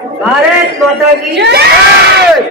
भारत माता की जय।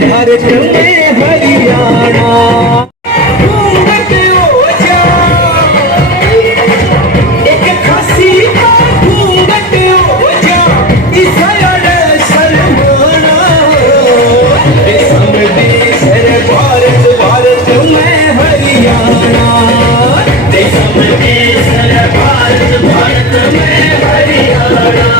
भारत में हरियाणा एक खासी घूंघट हो जा शर्माना देश भारत भारत में हरियाणा देश भारत भारत में हरियाणा।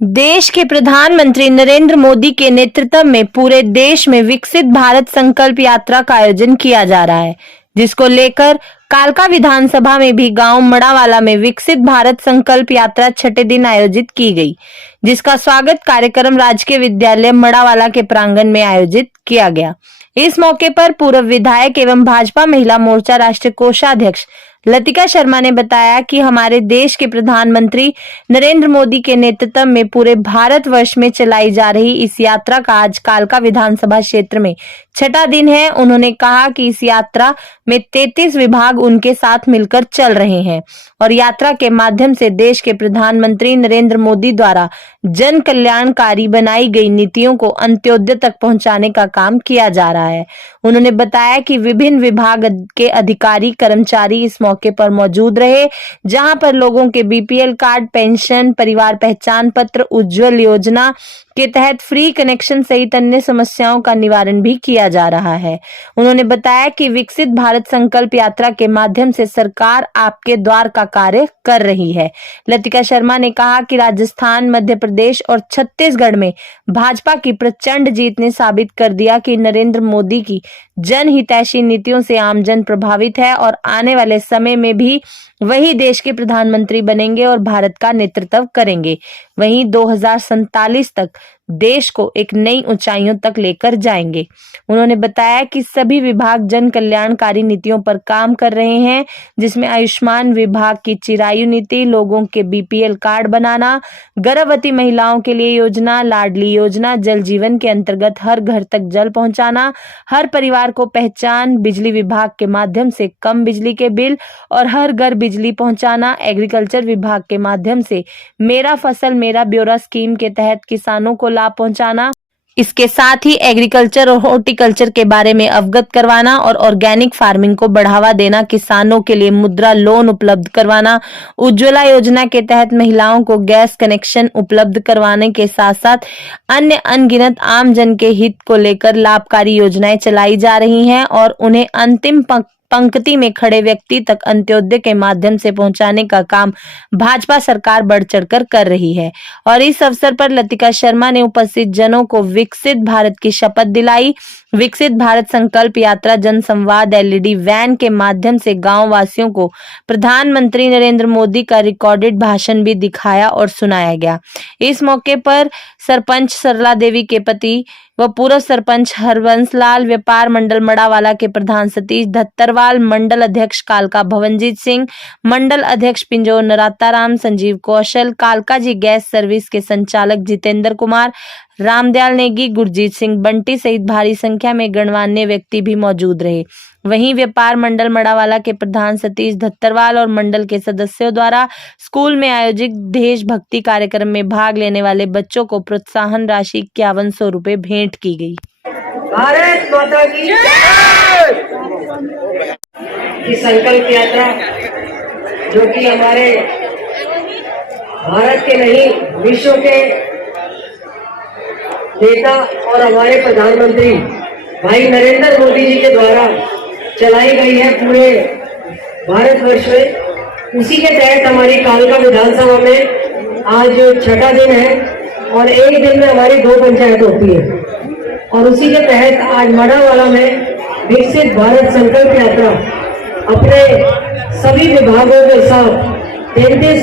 देश के प्रधानमंत्री नरेंद्र मोदी के नेतृत्व में पूरे देश में विकसित भारत संकल्प यात्रा का आयोजन किया जा रहा है, जिसको लेकर कालका विधानसभा में भी गांव मड़ावाला में विकसित भारत संकल्प यात्रा छठे दिन आयोजित की गई, जिसका स्वागत कार्यक्रम राजकीय विद्यालय मड़ावाला के प्रांगण में आयोजित किया गया। इस मौके पर पूर्व विधायक एवं भाजपा महिला मोर्चा राष्ट्रीय कोषाध्यक्ष लतिका शर्मा ने बताया कि हमारे देश के प्रधानमंत्री नरेंद्र मोदी के नेतृत्व में पूरे भारतवर्ष में चलाई जा रही इस यात्रा का आज कालका विधानसभा क्षेत्र में छठा दिन है। उन्होंने कहा कि इस यात्रा में 33 विभाग उनके साथ मिलकर चल रहे हैं और यात्रा के माध्यम से देश के प्रधानमंत्री नरेंद्र मोदी द्वारा जन कल्याणकारी बनाई गई नीतियों को अंत्योदय तक पहुंचाने का काम किया जा रहा है। उन्होंने बताया कि विभिन्न विभाग के अधिकारी कर्मचारी इस मौके पर मौजूद रहे, जहां पर लोगों के बीपीएल कार्ड, पेंशन, परिवार पहचान पत्र, उज्जवल योजना के तहत फ्री कनेक्शन सहित अन्य समस्याओं का निवारण भी किया जा रहा है। उन्होंने बताया कि विकसित भारत संकल्प यात्रा के माध्यम से सरकार आपके द्वार का कार्य कर रही है। लतिका शर्मा ने कहा कि राजस्थान, मध्य प्रदेश और छत्तीसगढ़ में भाजपा की प्रचंड जीत ने साबित कर दिया कि नरेंद्र मोदी की जनहितैषी नीतियों से आमजन प्रभावित है और आने वाले समय में भी वही देश के प्रधानमंत्री बनेंगे और भारत का नेतृत्व करेंगे। वहीं 2047 तक देश को एक नई ऊंचाइयों तक लेकर जाएंगे। उन्होंने बताया कि सभी विभाग जन कल्याणकारी नीतियों पर काम कर रहे हैं, जिसमें आयुष्मान विभाग की चिरायु नीति, लोगों के बीपीएल कार्ड बनाना, गर्भवती महिलाओं के लिए योजना, लाडली योजना, जल जीवन के अंतर्गत हर घर तक जल पहुंचाना, हर परिवार को पहचान, बिजली विभाग के माध्यम से कम बिजली के बिल और हर घर बिजली पहुंचाना, एग्रीकल्चर विभाग के माध्यम से मेरा फसल मेरा ब्यौरा स्कीम के तहत किसानों को लाभ पहुंचाना, इसके साथ ही एग्रीकल्चर और हॉर्टिकल्चर के बारे में अवगत करवाना और ऑर्गेनिक फार्मिंग को बढ़ावा देना, किसानों के लिए मुद्रा लोन उपलब्ध करवाना, उज्ज्वला योजना के तहत महिलाओं को गैस कनेक्शन उपलब्ध करवाने के साथ साथ अन्य अनगिनत आम जन के हित को लेकर लाभकारी योजनाएं चलाई जा रही हैं और उन्हें अंतिम पंक्ति में खड़े व्यक्ति तक अंत्योदय के माध्यम से पहुंचाने का काम भाजपा सरकार बढ़ चढ़कर कर रही है। और इस अवसर पर लतिका शर्मा ने उपस्थित जनों को विकसित भारत की शपथ दिलाई। विकसित भारत संकल्प यात्रा जनसंवाद एलईडी वैन के माध्यम से गांव वासियों को प्रधानमंत्री नरेंद्र मोदी का रिकॉर्डेड भाषण भी दिखाया और सुनाया गया। इस मौके पर सरपंच सरला देवी के पति व पूर्व सरपंच हरबंस लाल, व्यापार मंडल मड़ावाला के प्रधान सतीश धत्तरवाल, मंडल अध्यक्ष कालका भवनजीत सिंह, मंडल अध्यक्ष पिंजौर नराताराम, संजीव कौशल, कालका जी गैस सर्विस के संचालक जितेंद्र कुमार, रामदयाल नेगी, गुरजीत सिंह बंटी सहित भारी संख्या में गणमान्य व्यक्ति भी मौजूद रहे। वहीं व्यापार मंडल मड़ावाला के प्रधान सतीश धत्तरवाल और मंडल के सदस्यों द्वारा स्कूल में आयोजित देशभक्ति कार्यक्रम में भाग लेने वाले बच्चों को प्रोत्साहन राशि 5100 रुपए भेंट की गई। भारत माता की जय। की संकल्प यात्रा जो कि हमारे भारत के नहीं विश्व के नेता और हमारे प्रधानमंत्री भाई नरेंद्र मोदी जी के द्वारा चलाई गई है पूरे भारतवर्ष में। उसी के तहत हमारी कालका विधानसभा में आज छठा दिन है और एक दिन में हमारी 2 पंचायत होती है और उसी के तहत आज मड़ावाला में विकसित भारत संकल्प यात्रा अपने सभी विभागों के साथ 33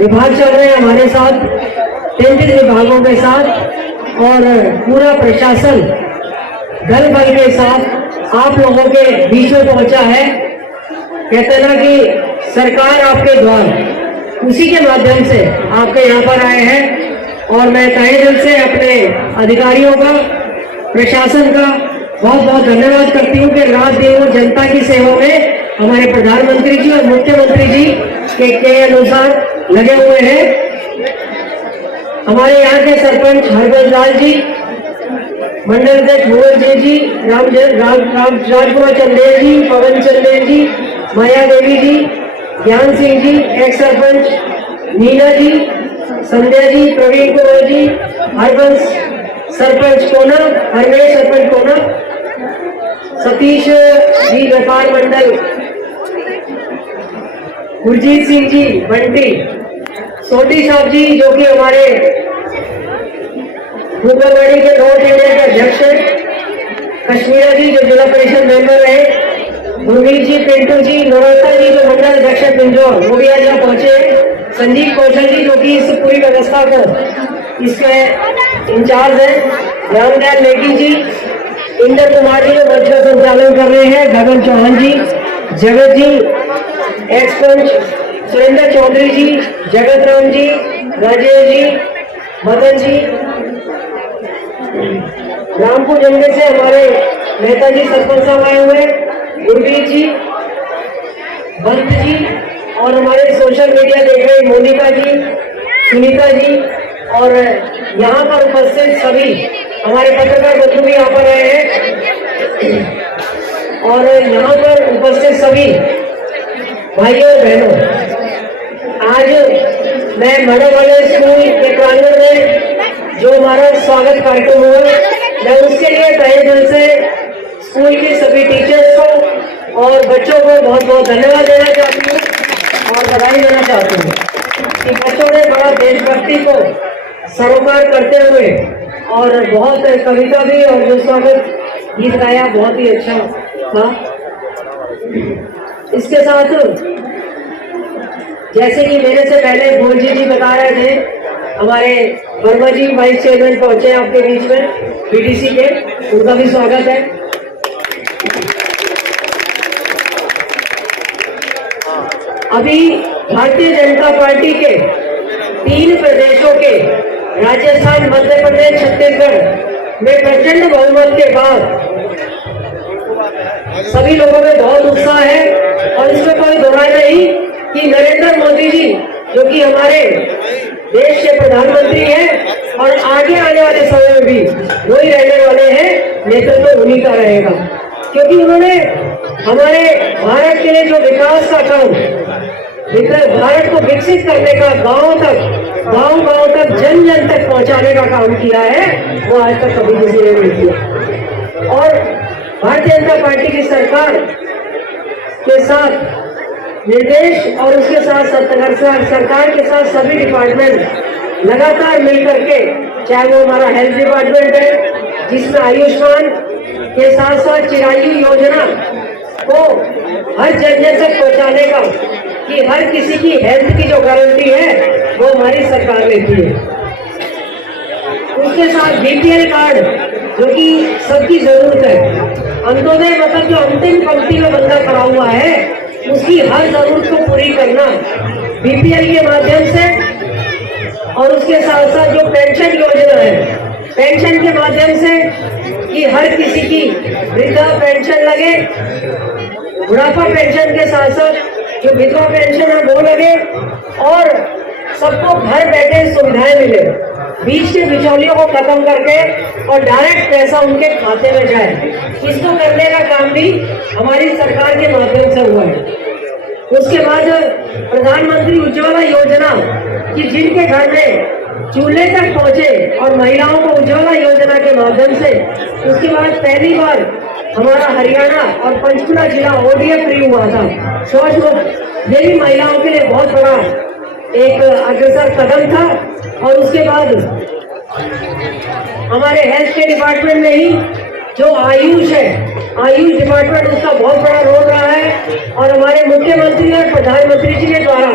विभाग चल रहे हैं हमारे साथ, 33 विभागों के साथ और पूरा प्रशासन दल बल के साथ आप लोगों के बीच में पहुंचा है। कहते ना कि सरकार आपके द्वार, उसी के माध्यम से आपके यहाँ पर आए हैं और मैं तहे दिल से अपने अधिकारियों का, प्रशासन का बहुत बहुत धन्यवाद करती हूँ कि रात दिन वो जनता की सेवा में हमारे प्रधानमंत्री जी और मुख्यमंत्री जी के अनुसार लगे हुए हैं। हमारे यहाँ के सरपंच हरबंस लाल जी, मंडल अध्यक्ष भुवन जी, राजकुमार चंदेल जी, पवन चंदेल जी, माया देवी जी, ज्ञान सिंह जी, एक्स सरपंच मीना जी, संध्या जी, प्रवीण कुमार जी, हरबंस सरपंच कोना, हरमेश सरपंच कोना, सतीश जी व्यापार मंडल, गुरजीत सिंह जी बंटी, सोटी साहब जी जो कि हमारे भूगलवाड़ी के नॉर्थ इंडिया के अध्यक्ष हैं, कश्मीरा जी जो जिला परिषद मेंबर है, गुरमीत जी, पिंटू जी, नरोत्ता जी जो मंडल अध्यक्ष है पिंजौर, वो भी आज यहाँ पहुंचे, संजीव कौशल जी जो कि इस पूरी व्यवस्था को इसके इंचार्ज है, रामदयाल नेगी जी, इंद्र कुमार जी जो मंच का संचालन कर रहे हैं, गगन चौहान जी, जगत जी, एक्स पंच सुरेंद्र चौधरी जी, जगत राम जी, राजेश जी, मदन जी, रामपुर जंगल से हमारे मेहता जी सरपंच साहब आए हुए, गुरवीर जी, बंत जी और हमारे सोशल मीडिया देख रहे मोनिका जी, सुनीता जी और यहाँ पर उपस्थित सभी हमारे पत्रकार बंधु भी यहाँ पर आए हैं और यहाँ पर उपस्थित सभी भाइयों बहनों, आज मैं मड़ावाला स्कूल के प्रांगण में जो हमारा स्वागत कार्यक्रम हुआ, मैं उसके लिए तहे दिल से स्कूल के सभी टीचर्स को और बच्चों को बहुत बहुत धन्यवाद देना चाहती हूँ और बधाई देना चाहती हूँ कि बच्चों ने बड़ा देशभक्ति को सरोकार करते हुए और बहुत कविता भी और जो स्वागत गीत गाया बहुत ही अच्छा था। इसके साथ जैसे कि मेरे से पहले भोजी जी बता रहे थे, हमारे वर्मा जी वाइस चेयरमैन पहुंचे आपके बीच में बीटीसी के, उनका भी स्वागत है। अभी भारतीय जनता पार्टी के 3 प्रदेशों के राजस्थान, मध्य प्रदेश, छत्तीसगढ़ में प्रचंड बहुमत के बाद सभी लोगों में बहुत उत्साह है और इसमें कोई दोहरा नहीं कि नरेंद्र मोदी जी जो कि हमारे देश के प्रधानमंत्री हैं और आगे आने वाले समय में भी वही रहने वाले हैं, नेतृत्व उन्हीं का रहेगा, क्योंकि उन्होंने हमारे भारत के लिए जो विकास का काम, भारत को विकसित करने का, गांव तक जन जन तक पहुंचाने का काम किया है, वो आज तक कभी किसी ने नहीं किया। और भारतीय जनता पार्टी की सरकार के साथ निर्देश और उसके साथ सरकार के साथ सभी डिपार्टमेंट लगातार मिलकर के, चाहे वो हमारा हेल्थ डिपार्टमेंट है जिसमें आयुष्मान के साथ साथ चिरायु योजना को हर जन तक पहुंचाने का, कि हर किसी की हेल्थ की जो गारंटी है वो हमारी सरकार लेती है। उसके साथ बीपीएल कार्ड जो कि सबकी जरूरत है, अंत्योदय मतलब जो अंतिम पंक्ति में बंदा खड़ा हुआ है उसकी हर जरूरत को पूरी करना बीपीएल के माध्यम से, और उसके साथ साथ जो पेंशन योजना है, पेंशन के माध्यम से कि हर किसी की वृद्धा पेंशन लगे, बुढ़ापा पेंशन के साथ साथ जो विधवा पेंशन है वो लगे, और सबको घर बैठे सुविधाएं मिले, बीच के बिचौलियों को खत्म करके और डायरेक्ट पैसा उनके खाते में जाए। इसको करने का काम भी हमारी सरकार के माध्यम से हुआ है। उसके बाद प्रधानमंत्री उज्ज्वला योजना कि जिनके घर में चूल्हे तक पहुंचे और महिलाओं को उज्ज्वला योजना के माध्यम से, उसके बाद पहली बार हमारा हरियाणा और पंचकुला जिला ओडीएफ फ्री हुआ था शौच मुक्त। ये भी महिलाओं के लिए बहुत बड़ा एक अग्रसर कदम था। और उसके बाद हमारे हेल्थ के डिपार्टमेंट में ही जो आयुष है, आयुष डिपार्टमेंट उसका बहुत बड़ा रोल रहा है, और हमारे मुख्यमंत्री और प्रधानमंत्री जी के द्वारा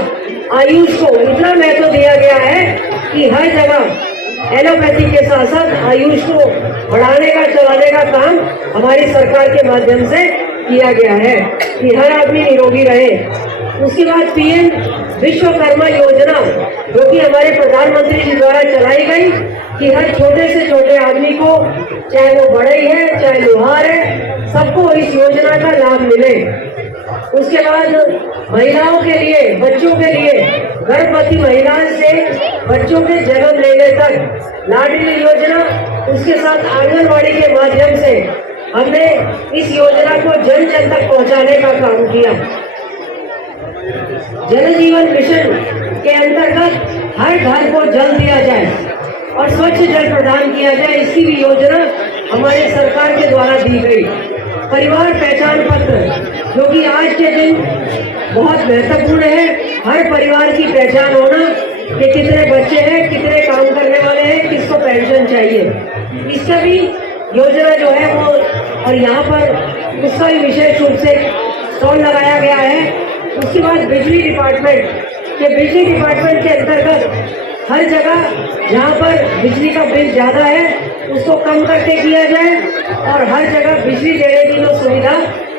आयुष को इतना महत्व दिया गया है कि हर जगह एलोपैथी के साथ साथ आयुष को बढ़ाने का, चलाने का काम हमारी सरकार के माध्यम से किया गया है कि हर आदमी निरोगी रहे। उसके बाद पीएम विश्वकर्मा योजना जो कि हमारे प्रधानमंत्री जी द्वारा चलाई गई कि हर छोटे से छोटे आदमी को, चाहे वो बढ़ई है चाहे लोहार है, सबको इस योजना का लाभ मिले। उसके बाद महिलाओं के लिए, बच्चों के लिए, गर्भवती महिलाओं से बच्चों के जन्म लेने तक लाडली योजना, उसके साथ आंगनवाड़ी के माध्यम से हमने इस योजना को जन जन तक पहुंचाने का काम किया। जल जीवन मिशन के अंतर्गत हर घर को जल दिया जाए और स्वच्छ जल प्रदान किया जाए, इसकी भी योजना हमारी सरकार के द्वारा दी गई। परिवार पहचान पत्र जो कि आज के दिन बहुत महत्वपूर्ण है, हर परिवार की पहचान होना कि कितने बच्चे हैं, कितने काम करने वाले हैं, किसको पेंशन चाहिए, इसका भी योजना जो है वो, और यहाँ पर उसका भी विशेष रूप से स्टॉल लगाया गया है। उसके बाद बिजली डिपार्टमेंट के, बिजली डिपार्टमेंट के अंतर्गत हर जगह जहाँ पर बिजली का बिल ज्यादा है उसको कम करके किया जाए, और हर जगह बिजली देने की जो सुविधा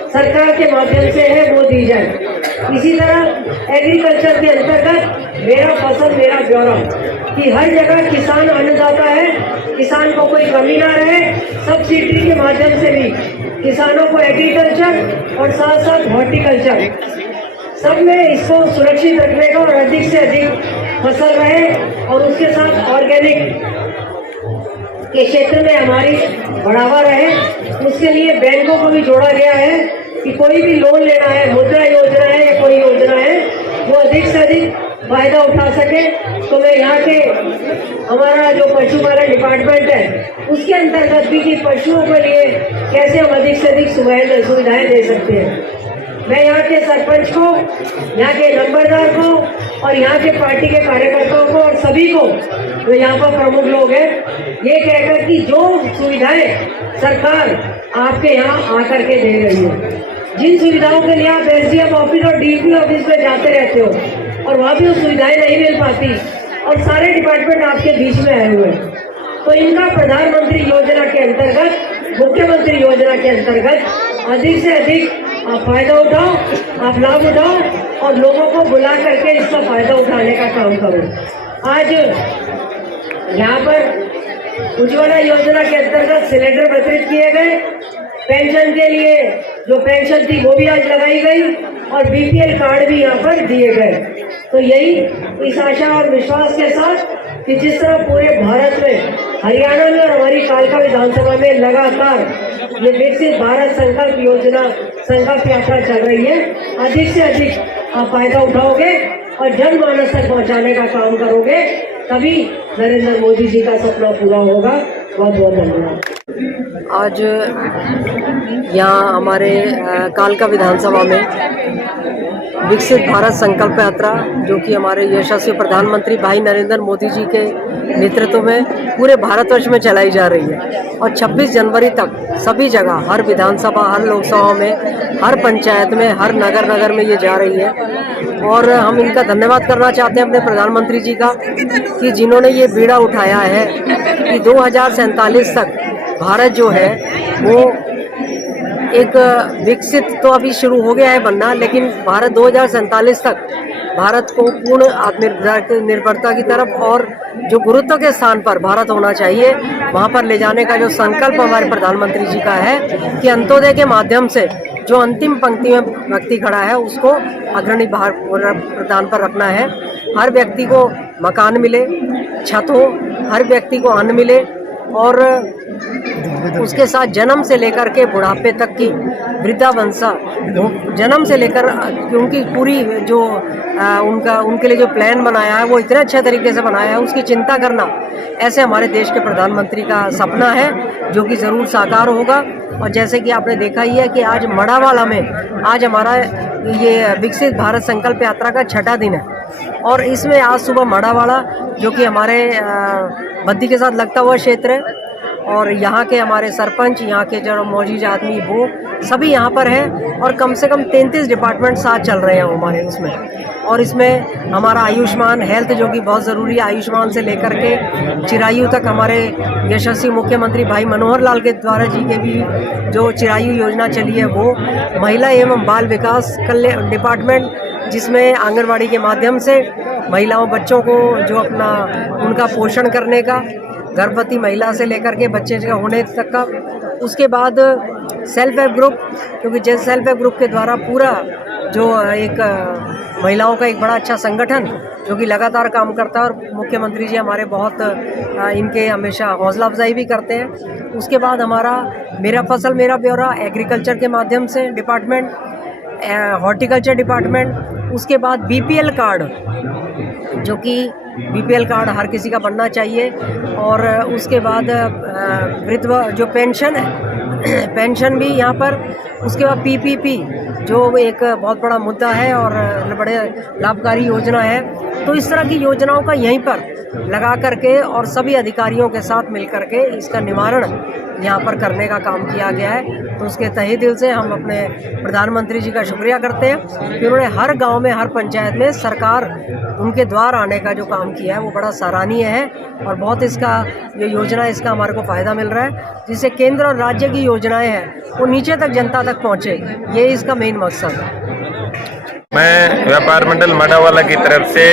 सरकार के माध्यम से है वो दी जाए। इसी तरह एग्रीकल्चर के अंतर्गत मेरा फसल मेरा ब्यौरा कि हर जगह किसान अन्नदाता है, किसान को कोई कमी ना रहे, सब्सिडी के माध्यम से भी किसानों को एग्रीकल्चर और साथ साथ हॉर्टिकल्चर सब में इसको सुरक्षित रखने का और अधिक से अधिक फसल रहे, और उसके साथ ऑर्गेनिक के क्षेत्र में हमारी बढ़ावा रहे। उसके लिए बैंकों को भी जोड़ा गया है कि कोई भी लोन लेना है, मुद्रा योजना है या कोई योजना है, वो अधिक से अधिक फायदा उठा सके। तो मैं यहाँ के हमारा जो पशुपालन डिपार्टमेंट है उसके अंतर्गत भी कि पशुओं के लिए कैसे हम अधिक से अधिक सुविधाएं दे सकते हैं। मैं यहाँ के सरपंच को, यहाँ के नंबरदार को और यहाँ के पार्टी के कार्यकर्ताओं को और सभी को जो यहाँ पर प्रमुख लोग हैं, ये कहकर कि जो सुविधाएं सरकार आपके यहाँ आकर के दे रही है, जिन सुविधाओं के लिए आप एसडीएम ऑफिस और डीपी ऑफिस में जाते रहते हो और वहाँ भी वो सुविधाएं नहीं मिल पाती और सारे डिपार्टमेंट आपके बीच में आए हुए हैं, तो इनका प्रधानमंत्री योजना के अंतर्गत, मुख्यमंत्री योजना के अंतर्गत अधिक से अधिक आप फायदा उठाओ, आप लाभ उठाओ और लोगों को बुला करके इसका फायदा उठाने का काम करो। आज यहाँ पर उज्ज्वला योजना के अंतर्गत सिलेंडर वितरित किए गए, पेंशन के लिए जो पेंशन थी वो भी आज लगाई गई और बीपीएल कार्ड भी यहाँ पर दिए गए। तो यही इस आशा और विश्वास के साथ कि जिस तरह पूरे भारत में, हरियाणा में और हमारी कालका विधानसभा में लगातार ये विकसित भारत संकल्प योजना, संकल्प यात्रा चल रही है, अधिक से अधिक आप फायदा उठाओगे और जनमानस तक पहुँचाने का काम करोगे, तभी नरेंद्र मोदी जी का सपना पूरा होगा। बहुत बहुत धन्यवाद। आज यहाँ हमारे कालका विधानसभा में विकसित भारत संकल्प यात्रा, जो कि हमारे यशस्वी प्रधानमंत्री भाई नरेंद्र मोदी जी के नेतृत्व में पूरे भारतवर्ष में चलाई जा रही है। और 26 जनवरी तक सभी जगह, हर विधानसभा, हर लोकसभा में, हर पंचायत में, हर नगर में ये जा रही है। और हम इनका धन्यवाद करना चाहते हैं अपने प्रधानमंत्री जी का, कि जिन्होंने ये बीड़ा उठाया है कि 2047 तक भारत जो है वो एक विकसित, तो अभी शुरू हो गया है बनना, लेकिन भारत 2047 तक भारत को पूर्ण आत्मनिर्भरता की तरफ और जो गुरुत्व के स्थान पर भारत होना चाहिए वहाँ पर ले जाने का जो संकल्प हमारे प्रधानमंत्री जी का है कि अंत्योदय के माध्यम से जो अंतिम पंक्ति में व्यक्ति खड़ा है उसको अग्रणी प्रदान पर रखना है। हर व्यक्ति को मकान मिले, छत हो, हर व्यक्ति को अन्न मिले और उसके साथ जन्म से लेकर के बुढ़ापे तक की वृद्धावस्था, जन्म से लेकर उनकी पूरी जो उनके लिए जो प्लान बनाया है वो इतने अच्छे तरीके से बनाया है, उसकी चिंता करना ऐसे हमारे देश के प्रधानमंत्री का सपना है जो कि ज़रूर साकार होगा। और जैसे कि आपने देखा ही है कि आज मड़ावाला में आज हमारा ये विकसित भारत संकल्प यात्रा का 6ठा दिन है और इसमें आज सुबह मड़ावाला जो कि हमारे बद्दी के साथ लगता हुआ क्षेत्र है और यहाँ के हमारे सरपंच, यहाँ के जो मौजूद आदमी वो सभी यहाँ पर हैं और कम से कम 33 डिपार्टमेंट साथ चल रहे हैं हमारे उसमें। और इसमें हमारा आयुष्मान हेल्थ जो कि बहुत ज़रूरी है, आयुष्मान से लेकर के चिरायु तक हमारे यशस्वी मुख्यमंत्री भाई मनोहर लाल के द्वारा जी के भी जो चिरायु योजना चली है वो, महिला एवं बाल विकास कल्याण डिपार्टमेंट जिसमें आंगनवाड़ी के माध्यम से महिलाओं बच्चों को जो अपना उनका पोषण करने का, गर्भवती महिला से लेकर के बच्चे का होने तक का, उसके बाद सेल्फ हेल्प ग्रुप, क्योंकि जैसे सेल्फ हेल्प ग्रुप के द्वारा पूरा जो एक महिलाओं का एक बड़ा अच्छा संगठन जो कि लगातार काम करता है और मुख्यमंत्री जी हमारे बहुत इनके हमेशा हौसला अफजाई भी करते हैं। उसके बाद हमारा मेरा फसल मेरा ब्यौरा एग्रीकल्चर के माध्यम से डिपार्टमेंट, हॉर्टिकल्चर डिपार्टमेंट, उसके बाद बीपीएल कार्ड जो कि बीपीएल कार्ड हर किसी का बनना चाहिए और उसके बाद वृद्ध जो पेंशन है पेंशन भी यहाँ पर, उसके बाद पीपीपी जो एक बहुत बड़ा मुद्दा है और बड़े लाभकारी योजना है। तो इस तरह की योजनाओं का यहीं पर लगा करके और सभी अधिकारियों के साथ मिल करके इसका निवारण यहाँ पर करने का काम किया गया है। तो उसके तहे दिल से हम अपने प्रधानमंत्री जी का शुक्रिया करते हैं कि उन्होंने हर गांव में, हर पंचायत में सरकार उनके द्वार आने का जो काम किया है वो बड़ा सराहनीय है और बहुत इसका ये योजना इसका हमारे को फ़ायदा मिल रहा है, जिससे केंद्र और राज्य की योजनाएं हैं वो नीचे तक जनता तक पहुँचे, ये इसका मेन मकसद है। मैं व्यापार मंडल मड़ावाला की तरफ से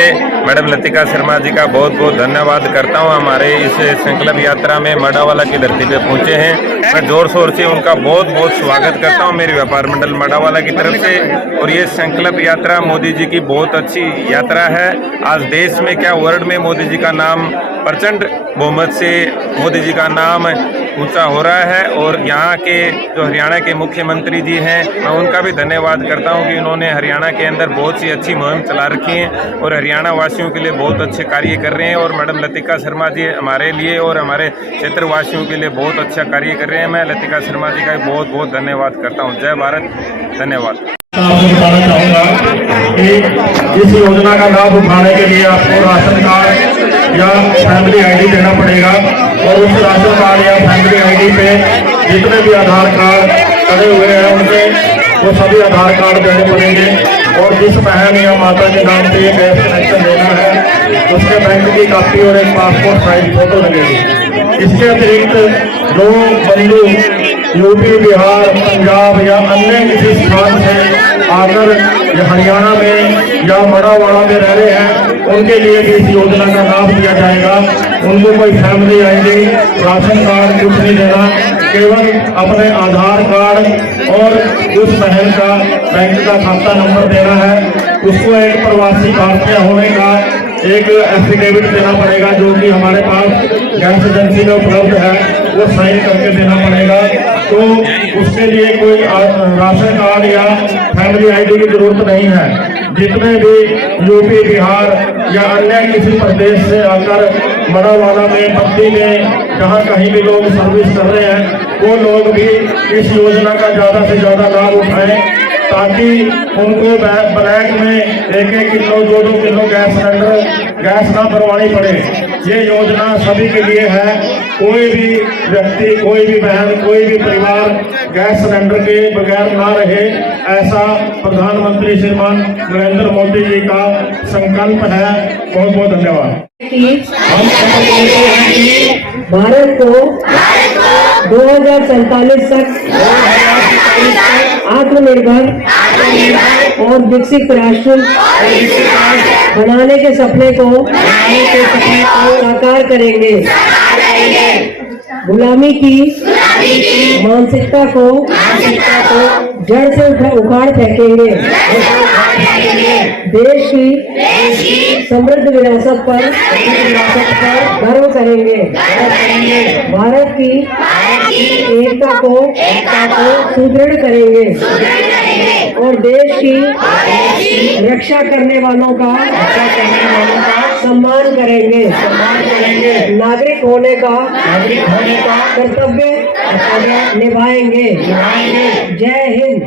मैडम लतिका शर्मा जी का बहुत बहुत धन्यवाद करता हूं। हमारे इस संकल्प यात्रा में मड़ावाला की धरती पे पहुंचे हैं, मैं जोर शोर से उनका बहुत बहुत स्वागत करता हूं मेरे व्यापार मंडल मड़ावाला की तरफ से। और ये संकल्प यात्रा मोदी जी की बहुत अच्छी यात्रा है। आज देश में क्या वर्ल्ड में मोदी जी का नाम प्रचंड बहुमत से मोदी जी का नाम ऊंचा हो रहा है। और यहाँ के जो हरियाणा के मुख्यमंत्री जी हैं मैं उनका भी धन्यवाद करता हूँ कि उन्होंने हरियाणा के अंदर बहुत सी अच्छी मुहिम चला रखी है और हरियाणा वासियों के लिए बहुत अच्छे कार्य कर रहे हैं। और मैडम लतिका शर्मा जी हमारे लिए और हमारे क्षेत्र वासियों के लिए बहुत अच्छा कार्य कर रहे हैं। मैं लतिका शर्मा जी का बहुत बहुत धन्यवाद करता हूँ। जय भारत, धन्यवाद। आपको बताना चाहूँगा कि इस योजना का लाभ उठाने के लिए आपको राशन कार्ड या फैमिली आईडी देना पड़ेगा और उस राशन कार्ड या फैमिली आईडी पे जितने भी आधार कार्ड पड़े हुए हैं उनके वो सभी आधार कार्ड देने पड़ेंगे। और जिस बहन या माता के नाम पे गैस कनेक्शन लेना है उसके बैंक की कॉपी और एक पासपोर्ट साइज फोटो लगेगी। इसके अतिरिक्त जो बंधु यूपी, बिहार, पंजाब या अन्य किसी स्थान से आकर हरियाणा में या मड़ावाला में रह रहे हैं उनके लिए भी इस योजना का लाभ दिया जाएगा। उनको कोई फैमिली आईडी, राशन कार्ड कुछ नहीं देना, केवल अपने आधार कार्ड और उस बहन का बैंक का खाता नंबर देना है। उसको एक प्रवासी भारतीय होने का एक एफिडेविट देना पड़ेगा जो कि हमारे पास गैस एजेंसी में उपलब्ध है, वो साइन करके देना पड़ेगा। तो उसके लिए कोई राशन कार्ड या फैमिली आईडी की जरूरत नहीं है। जितने भी यूपी, बिहार या अन्य किसी प्रदेश से आकर मड़ावाला में, बद्दी में जहाँ कहीं भी लोग सर्विस कर रहे हैं वो लोग भी इस योजना का ज़्यादा से ज़्यादा लाभ उठाएं ताकि उनको ब्लैक में 1-1 kilo 2-2 kilo gas cylinder gas ना भरवानी पड़े। ये योजना सभी के लिए है। कोई भी व्यक्ति, कोई भी बहन, कोई भी परिवार गैस सिलेंडर के बगैर ना रहे, ऐसा प्रधानमंत्री श्रीमान नरेंद्र मोदी जी का संकल्प है। बहुत बहुत धन्यवाद। हम शपथ लेते हैं कि भारत को 2047 तक आत्मनिर्भर और विकसित राष्ट्र बनाने के सपने को साकार करेंगे। गुलामी की मानसिकता को जड़ से उखाड़ फेंकेंगे। देश की समृद्ध विरासत पर गर्व करेंगे। भारत की एकता को सुदृढ़ करेंगे और देश की रक्षा करने वालों का सम्मान करेंगे। नागरिक होने का कर्तव्य निभाएंगे। जय हिंद।